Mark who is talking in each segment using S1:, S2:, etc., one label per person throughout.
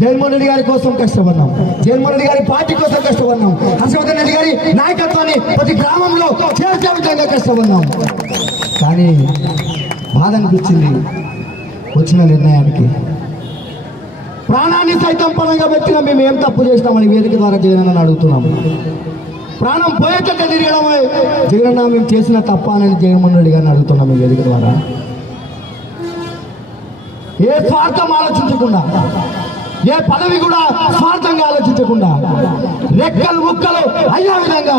S1: జగన్మోహన్ రెడ్డి గారి కోసం కష్టపడినాం జగన్మోహన్ రెడ్డి గారి పార్టీ కోసం కష్టపడినాం హర్షవర్ధన్ రెడ్డి గారి నాయకత్వాన్ని ప్రతి గ్రామంలో చేర్చే విధంగా కష్టపడినాం కానీ బాధ అనిపించింది వచ్చిన నిర్ణయానికి. ప్రాణాన్ని సైతం పరంగా పెట్టిన మేము ఏం తప్పు చేసినామని వేదిక ద్వారా జగన్ అడుగుతున్నాం. ప్రాణం పోయేటట్టు తిరగడమే జగనన్న మేము చేసిన తప్ప అని జగన్మోహన్ రెడ్డి గారిని అడుగుతున్నాం ఈ వేదిక ద్వారా. ఏ స్వార్థం ఆలోచించకుండా ఏ పదవి కూడా స్వార్థంగా ఆలోచించకుండా రెక్కలు ముక్కలు అయ్యే విధంగా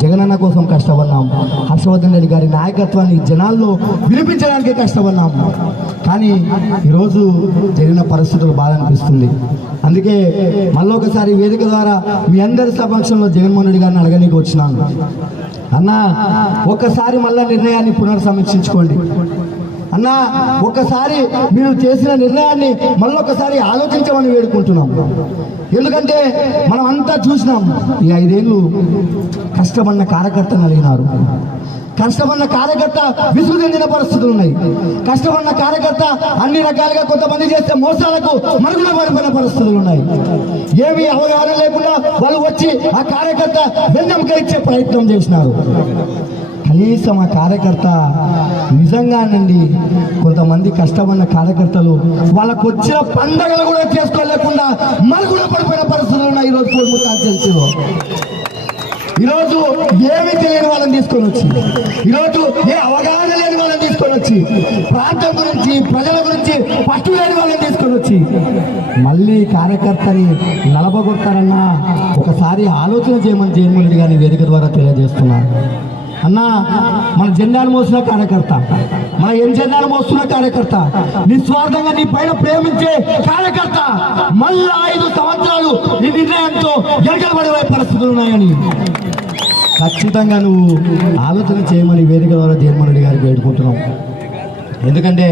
S1: జగనన్న కోసం కష్టపడినాం హర్షవర్ధన్ రెడ్డి గారి నాయకత్వాన్ని జనాల్లో వినిపించడానికి కష్టపడినాం కానీ ఈరోజు జరిగిన పరిస్థితులు బాధ అనిపిస్తుంది. అందుకే మళ్ళొకసారి వేదిక ద్వారా మీ అందరి సమక్షంలో జగన్మోహన్ రెడ్డి గారిని అడగనీకి వచ్చినాను. అన్న ఒక్కసారి మళ్ళా నిర్ణయాన్ని పునర్సమీక్షించుకోండి. అన్న ఒక్కసారి మీరు చేసిన నిర్ణయాన్ని మళ్ళొకసారి ఆలోచించమని వేడుకుంటున్నాం. ఎందుకంటే మనం అంతా చూసినాం ఈ ఐదేళ్ళు కష్టపడిన కార్యకర్త నలిగినారు కష్టపడిన కార్యకర్త విసుగు చెందిన పరిస్థితులు ఉన్నాయి. కష్టపడిన కార్యకర్త అన్ని రకాలుగా కొంతమంది చేస్తే మోసాలకు మరుగున పడిపోయిన పరిస్థితులు ఉన్నాయి. ఏమీ అవగాహన లేకుండా వాళ్ళు వచ్చి ఆ కార్యకర్త వెన్నెముక ఇచ్చే ప్రయత్నం చేసినారు. కనీసం ఆ కార్యకర్త నిజంగానండి కొంతమంది కష్టపడిన కార్యకర్తలు వాళ్ళకు వచ్చిన పండగలు కూడా చేసుకోలేకుండా మరుగున పడిపోయిన పరిస్థితులు ఉన్నాయి ఈరోజు కోరుకుంటాను కాన్స్టిట్యూన్సీలో ఈరోజు ఏమి తెలియని వాళ్ళని తీసుకొని వచ్చి ఈరోజు ఏ అవగాహన లేని వాళ్ళని తీసుకొని వచ్చి ప్రాంతం గురించి ప్రజల గురించి పట్టు లేని వాళ్ళని తీసుకొని వచ్చి మళ్ళీ కార్యకర్తని నలబగొడతారన్న ఒకసారి ఆలోచన చేయమని జగన్మోహన్ రెడ్డి గారిని వేదిక ద్వారా తెలియజేస్తున్నారు. అన్న మన జెండాలు మోసిన కార్యకర్త. మన ఏం జెండాలు మోస్తున్న కార్యకర్త? నిస్వార్థంగా నీ పైన ప్రేమించే కార్యకర్త. మళ్ళా ఐదు సంవత్సరాలు నీ నిర్ణయంతో ఎరగబడే పరిస్థితులు ఉన్నాయని. ఖచ్చితంగా నువ్వు ఆలోచన చేయమని వేదిక ద్వారా జగన్మోహన్ రెడ్డి గారికి వేడుకుంటున్నాం. ఎందుకంటే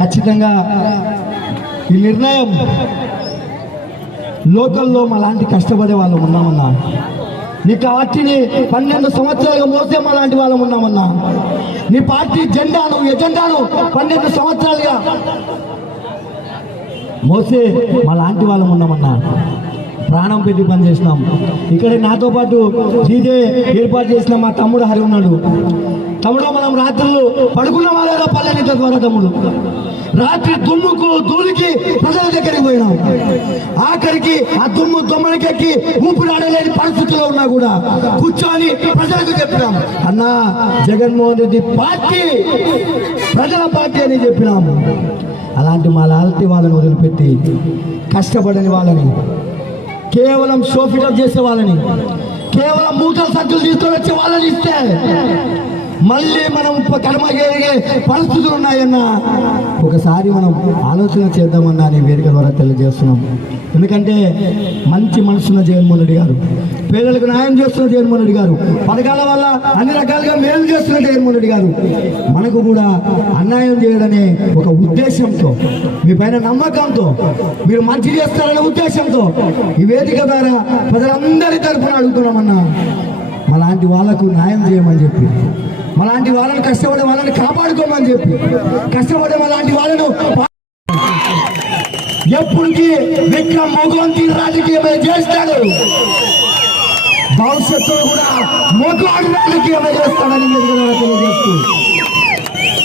S1: ఖచ్చితంగా ఈ నిర్ణయం లోకల్లో మాలాంటి కష్టపడే వాళ్ళు ఉన్నామన్నా. నీ పార్టీని పన్నెండు సంవత్సరాలుగా మోసే మా లాంటి వాళ్ళం ఉన్నామన్నా. నీ పార్టీ జెండాను ఎజెండాను పన్నెండు సంవత్సరాలుగా మోసే మా లాంటి వాళ్ళం ఉన్నామన్నా. ప్రాణం పెట్టి పని చేసినాం ఇక్కడ నాతో పాటు డీజే ఏర్పాటు చేసిన మా తమ్ముడు హరి ఉన్నాడు. తమ్ముడు మనం రాత్రులు పడుకున్న లేదా పల్లెని ద్వారా తమ్ముడు? రాత్రి దుమ్ముకు దూలికి ప్రజల దగ్గరికి పోయినాం. ఆఖరికి ఆ దుమ్ము దొమ్మలకెక్కి ఊపిరాడలేని పరిస్థితుల్లో ఉన్నా కూడా కూర్చొని ప్రజలకు చెప్పినాం. అన్నా జగన్మోహన్ రెడ్డి పార్టీ ప్రజల పార్టీ అని చెప్పినాము అలాంటి మా లాల్తి వాళ్ళని వదిలిపెట్టి కష్టపడని వాళ్ళని కేవలం షోఫిటప్ చేసే వాళ్ళని కేవలం మూటల సంచులు తీసుకొని వచ్చే వాళ్ళని ఇస్తే మళ్ళీ మనం కర్మ పరిస్థితులు ఉన్నాయన్న ఒకసారి మనం ఆలోచన చేద్దామన్నా అని వేదిక ద్వారా తెలియజేస్తున్నాం. ఎందుకంటే మంచి మనసున్న జగన్మోహన్ రెడ్డి గారు పేదలకు న్యాయం చేస్తున్న జగన్మోహన్ రెడ్డి గారు పథకాల వల్ల అన్ని రకాలుగా మేలు చేస్తున్న జగన్మోహన్ రెడ్డి గారు మనకు కూడా అన్యాయం చేయడనే ఒక ఉద్దేశంతో మీ పైన నమ్మకంతో మీరు మంచి చేస్తారనే ఉద్దేశంతో ఈ వేదిక ద్వారా ప్రజలందరి తరఫున అడుగుతున్నామన్నా అలాంటి వాళ్ళకు న్యాయం చేయమని చెప్పి అలాంటి వాళ్ళని కష్టపడే వాళ్ళని కాపాడుకోమని చెప్పి కష్టపడే వాళ్ళంటి వాళ్ళను ఎప్పటికీ విక్రమ్ మొగంతి రాజకీయమే చేస్తాడు. భవిష్యత్తులో కూడా మొగవాడు రాజకీయమే చేస్తాడని తెలియజేస్తూ.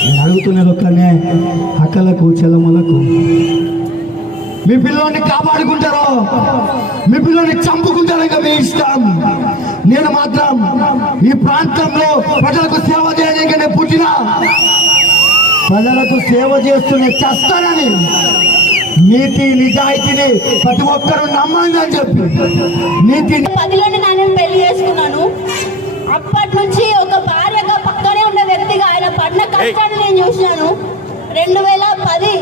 S1: నేను అడుగుతున్నది ఒక్కనే అక్కలకు చెలమలకు మీ పిల్లల్ని కాపాడుకుంటారో మీ పిల్లల్ని చంపుకుంటారో ఇంకా మీ ఇష్టం. నేను మాత్రం ఈ ప్రాంతంలో ప్రజలకు సేవ చేయడానికనే పుట్టిన ప్రజలకు సేవ చేస్తూనే చేస్తానని నీతి నిజాయితీని ప్రతి ఒక్కరూ నమ్మండి అని చెప్పి నీతి
S2: పదిలోని నేను పెళ్ళి చేసుకున్నాను. అప్పటి నుంచి ఒక భార్యగా పక్కనే ఉన్న వ్యక్తిగా ఆయన పడిన కష్టాన్ని నేను చూసినాను రెండు వేల పది